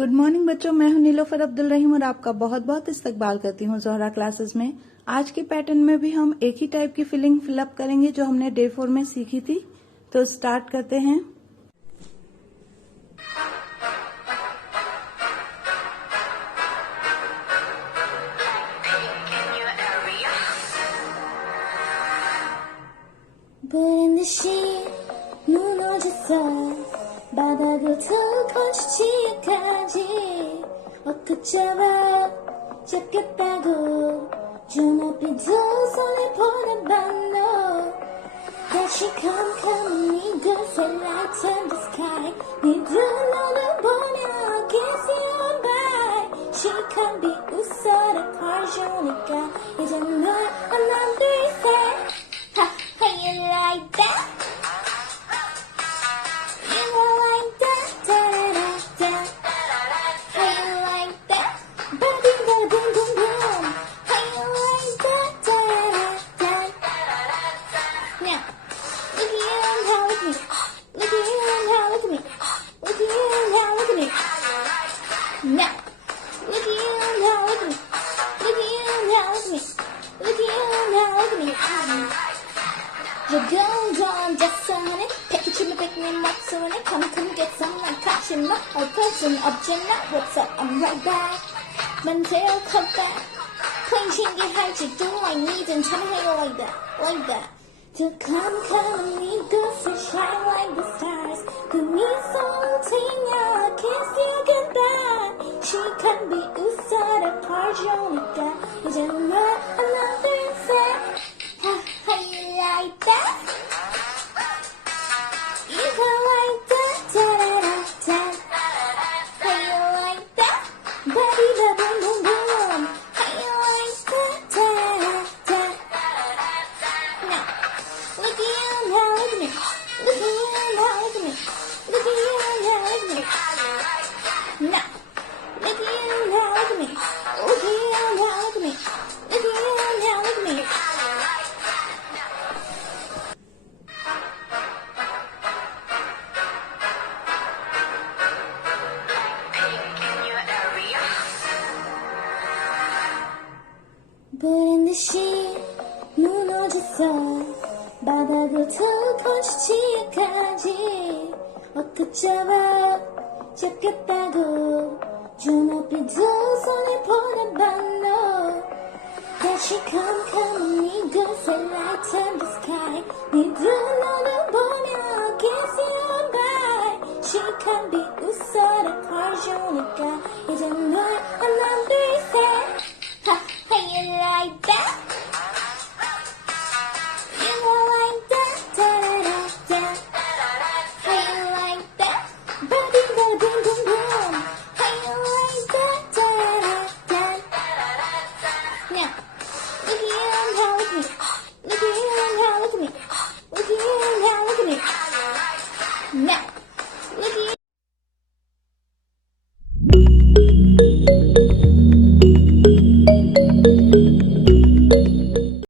Good morning बच्चों, मैं हूं नीलोफर अब्दुल रहीम और आपका बहुत बहुत इस्तकबाल करती हूं जोहरा क्लासेस में। आज के पैटर्न में भी हम एक ही टाइप की फिलिंग फिलअप करेंगे जो हमने डे 4 में सीखी थी। तो स्टार्ट करते हैं। 바닥을 털고 시작하지 엊그저와 잡겠다고 눈앞이 두 손에 보내봤노 다시 컴컴이 니들 lights in the sky 니들 너를 보며 kiss your bye 시간비 웃어라 가져오니까 이제 널 안남길세 How you like that? You're going down just a minute. Package me, pick me up, so when I come get some like catching my person up, Jenna. What's up? I'm right back. Mantel, come back. Plain chingy, hide you, do I need and tell me like that. To come, need the fish shine like the stars. To me, something I can't see goodbye. She can be used a parjonica. You don't know another set. How you like that? You go like that, da-da-da-da. How you like that? Ba-dee-ba-boom-boom-boom. How you like that, da-da-da-da. Now, look at you now, look at me. Look at you now, look at me. Look at you now, look at me. Now, look at you now, look at me. Look at you now, look at me. Look at you now, look at me. 부른듯이 무너졌어 바닥을 털고 시작하지 엊그저와 잡겠다고 눈앞이 두 손에 보내봤노 다시 컴컴이 니들 lights in the sky 니들 너를 보며 kiss your bye 시간비 웃어라 가져오니까 이제 널 안남길세 How you like that?